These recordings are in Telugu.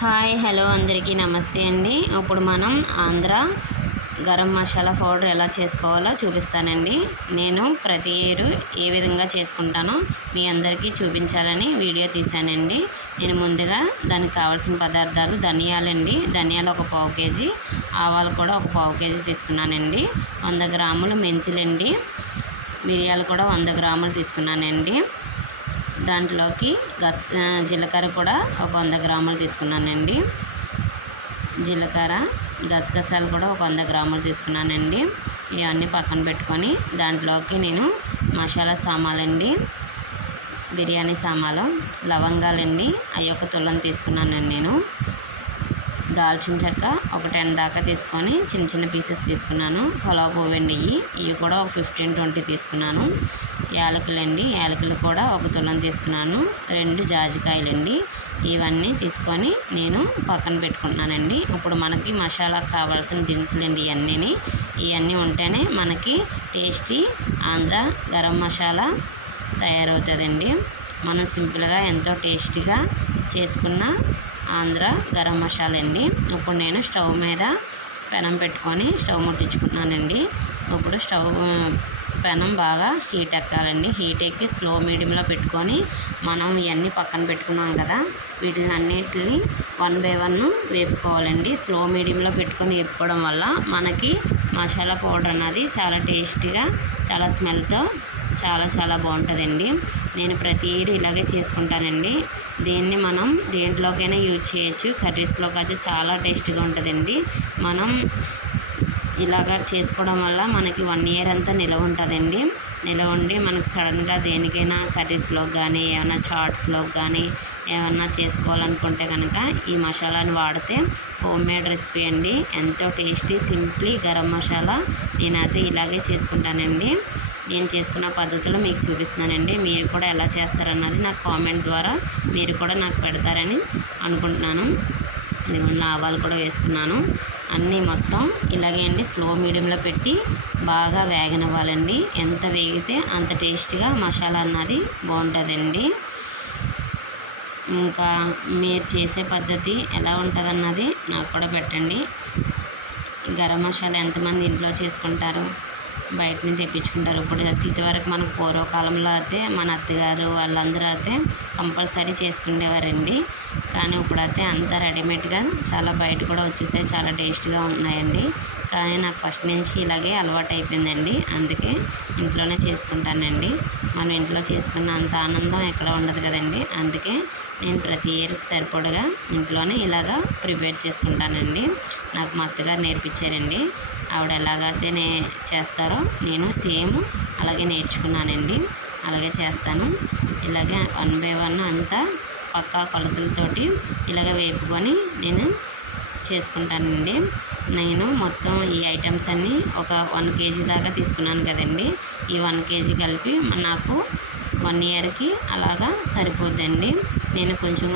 హాయ్ హలో అందరికీ నమస్తే అండి. ఇప్పుడు మనం ఆంధ్ర గరం మసాలా పౌడర్ ఎలా చేసుకోవాలో చూపిస్తానండి. నేను ప్రతి ఏడు ఏ విధంగా చేసుకుంటానో మీ అందరికీ చూపించాలని వీడియో తీశానండి. నేను ముందుగా దానికి కావాల్సిన పదార్థాలు ధనియాలండి. ధనియాలు ఒక పావు కేజీ, ఆవాలు కూడా ఒక పావు కేజీ తీసుకున్నానండి. 100 గ్రాములు మెంతులండి, మిరియాలు కూడా 100 గ్రాములు తీసుకున్నానండి. దాంట్లోకి జీలకర్ర కూడా ఒక 100 గ్రాములు తీసుకున్నానండి. జీలకర్ర గసగసాలు కూడా ఒక 100 గ్రాములు తీసుకున్నానండి. ఇవన్నీ పక్కన పెట్టుకొని దాంట్లోకి నేను మసాలా సామాన్లండి, బిర్యానీ సామాన్లు, లవంగాలండి అవి ఒక తులం తీసుకున్నానండి. నేను దాల్చిన చెక్క ఒక 10 దాకా తీసుకొని చిన్న చిన్న పీసెస్ తీసుకున్నాను. పులావ్ పువ్వు అండి, ఇవి కూడా ఒక 15-20 తీసుకున్నాను. యాలకులండి, యాలకులు కూడా ఒక తులం తీసుకున్నాను. 2 జాజికాయలండి. ఇవన్నీ తీసుకొని నేను పక్కన పెట్టుకుంటున్నానండి. ఇప్పుడు మనకి మసాలాకు కావాల్సిన దినుసులండి ఇవన్నీ ఉంటేనే మనకి టేస్టీ ఆంధ్ర గరం మసాలా తయారవుతుందండి. మనం సింపుల్గా ఎంతో టేస్టీగా చేసుకున్న ఆంధ్ర గరం మసాలా అండి. ఇప్పుడు నేను స్టవ్ మీద పెనం పెట్టుకొని స్టవ్ ముట్టించుకుంటున్నానండి. ఇప్పుడు పెనం బాగా హీట్ ఎక్కాలండి. హీట్ ఎక్కి స్లో మీడియంలో పెట్టుకొని మనం ఇవన్నీ పక్కన పెట్టుకున్నాం కదా, వీటిని అన్నిటిని 1 బై 1 వేపుకోవాలండి. స్లో మీడియంలో పెట్టుకొని వేపుకోవడం వల్ల మనకి మసాలా పౌడర్ అన్నది చాలా టేస్టీగా, చాలా స్మెల్తో చాలా బాగుంటుందండి. నేను ప్రతిదీ ఇలాగే చేసుకుంటానండి. దీన్ని మనం దేంట్లోకైనా యూజ్ చేయొచ్చు. కర్రీస్లో కాదు, చాలా టేస్టీగా ఉంటుందండి. మనం ఇలాగ చేసుకోవడం వల్ల మనకి 1 ఇయర్ అంతా నిలవ ఉంటుందండి. నిలవ ఉండి మనకి సడన్గా దేనికైనా కర్రీస్లోకి కానీ ఏమైనా చాట్స్లోకి కానీ ఏమన్నా చేసుకోవాలనుకుంటే కనుక ఈ మసాలాను వాడితే హోమ్ మేడ్ రెసిపీ అండి. ఎంతో టేస్టీ సింప్లీ గరం మసాలా నేనైతే ఇలాగే చేసుకుంటానండి. నేను చేసుకున్న పద్ధతులు మీకు చూపిస్తున్నానండి. మీరు కూడా ఎలా చేస్తారన్నది నాకు కామెంట్ ద్వారా మీరు కూడా నాకు పెడతారని అనుకుంటున్నాను. ఇదిగోండి, ఆవాలు కూడా వేసుకున్నాను. అన్నీ మొత్తం ఇలాగే అండి స్లో మీడియంలో పెట్టి బాగా వేగనివ్వాలండి. ఎంత వేగితే అంత టేస్టీగా మసాలా అన్నది బాగుంటుందండి. ఇంకా మీరు చేసే పద్ధతి ఎలా ఉంటుందన్నది నాకు కూడా పెట్టండి. గరం మసాలా ఎంతమంది ఇంట్లో చేసుకుంటారు, బయట నుంచి తెప్పించుకుంటారు? ఇప్పుడు ఇదివరకు మనకు పూర్వకాలంలో అయితే మన అత్తగారు వాళ్ళందరూ అయితే కంపల్సరీ చేసుకునేవారండి. కానీ ఇప్పుడైతే అంతా రెడీమేడ్గా చాలా బయట కూడా వచ్చేసాయి, చాలా టేస్ట్గా ఉన్నాయండి. కానీ నాకు ఫస్ట్ నుంచి ఇలాగే అలవాటు అయిపోయిందండి. అందుకే ఇంట్లోనే చేసుకుంటానండి. మనం ఇంట్లో చేసుకున్న అంత ఆనందం ఎక్కడ ఉండదు కదండి. అందుకే నేను ప్రతి ఇయర్కి సరిపడగా ఇంట్లోనే ఇలాగా ప్రిపేర్ చేసుకుంటానండి. నాకు మా అత్తగారు నేర్పించారండి. ఆవిడ ఎలాగైతే చేస్తారో నేను సేమ్ అలాగే నేర్చుకున్నానండి. అలాగే చేస్తాను. ఇలాగే 1 బై 1 అంతా పక్కా కొలతలతోటి ఇలాగ వేపుకొని నేను చేసుకుంటానండి. నేను మొత్తం ఈ ఐటమ్స్ అన్నీ ఒక 1 కేజీ దాకా తీసుకున్నాను కదండి. ఈ 1 కేజీ కలిపి నాకు 1 ఇయర్కి అలాగా సరిపోద్దండి. నేను కొంచెం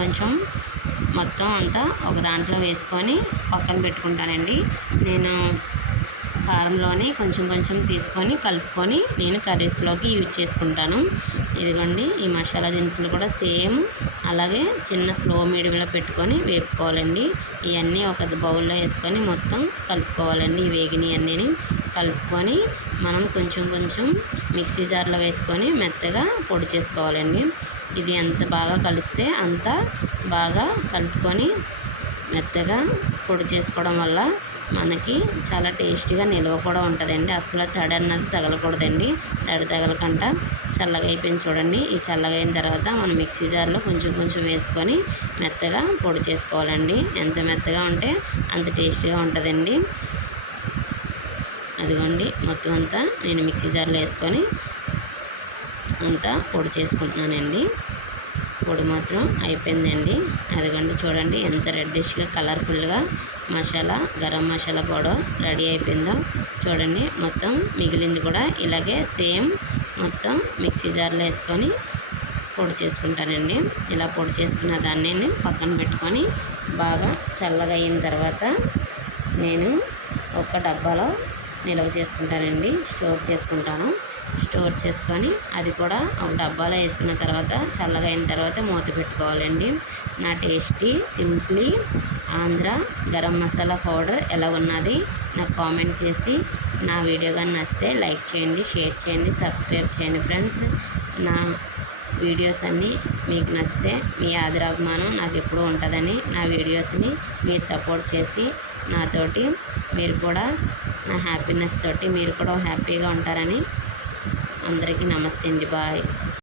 మొత్తం అంతా ఒక దాంట్లో వేసుకొని పక్కన పెట్టుకుంటానండి. నేను కారంలోని కొంచెం తీసుకొని కలుపుకొని నేను కర్రీస్లోకి యూజ్ చేసుకుంటాను. ఇదిగోండి, ఈ మసాలా దినుసులు కూడా సేమ్ అలాగే చిన్న స్లో మీడియంలో పెట్టుకొని వేపుకోవాలండి. ఇవన్నీ ఒక బౌల్లో వేసుకొని మొత్తం కలుపుకోవాలండి. వేగినవి అన్నీ కలుపుకొని మనం కొంచెం మిక్సీ జార్లో వేసుకొని మెత్తగా పొడి చేసుకోవాలండి. ఇది ఎంత బాగా కలిస్తే అంత బాగా కలుపుకొని మెత్తగా పొడి చేసుకోవడం వల్ల మనకి చాలా టేస్టీగా నిల్వ కూడా ఉంటుందండి. అసలు తడి అన్నది తగలకూడదండి. తడి తగలకుండా చల్లగా అయిపోయింది చూడండి. ఈ చల్లగా అయిన తర్వాత మనం మిక్సీ జార్లో కొంచెం వేసుకొని మెత్తగా పొడి చేసుకోవాలండి. ఎంత మెత్తగా ఉంటే అంత టేస్టీగా ఉంటుందండి. అదిగోండి, మొత్తం అంతా నేను మిక్సీ జార్లో వేసుకొని అంతా పొడి చేసుకుంటున్నానండి. పొడి మాత్రం అయిపోయిందండి. అదిగోండి, చూడండి ఎంత రెడ్డిష్గా కలర్ఫుల్గా గరం మసాలా పౌడర్ రెడీ అయిపోయిందో చూడండి. మొత్తం మిగిలింది కూడా ఇలాగే సేమ్ మొత్తం మిక్సీ జార్లో వేసుకొని పొడి చేసుకుంటానండి. ఇలా పొడి చేసుకున్న దాన్ని పక్కన పెట్టుకొని బాగా చల్లగా అయిన తర్వాత నేను ఒక డబ్బాలో నిల్వ చేసుకుంటానండి, స్టోర్ చేసుకుంటాను. స్టోర్ చేసుకొని అది కూడా ఒక డబ్బాలో వేసుకున్న తర్వాత చల్లగా అయిన తర్వాత మూత పెట్టుకోవాలండి. నా tasty simply Andhra garam masala powder ఎలా ఉన్నది నాకు కామెంట్ చేసి, నా వీడియో కానీ నచ్చితే లైక్ చేయండి, షేర్ చేయండి, సబ్స్క్రైబ్ చేయండి ఫ్రెండ్స్. నా వీడియోస్ అన్నీ మీకు నచ్చితే మీ ఆదరాభిమానం నాకు ఎప్పుడూ ఉంటుందని నా వీడియోస్ని మీరు సపోర్ట్ చేసి నాతోటి మీరు కూడా నా హ్యాపీనెస్ తోటి మీరు కూడా హ్యాపీగా ఉంటారని అందరికీ నమస్తే అండి. బాయ్.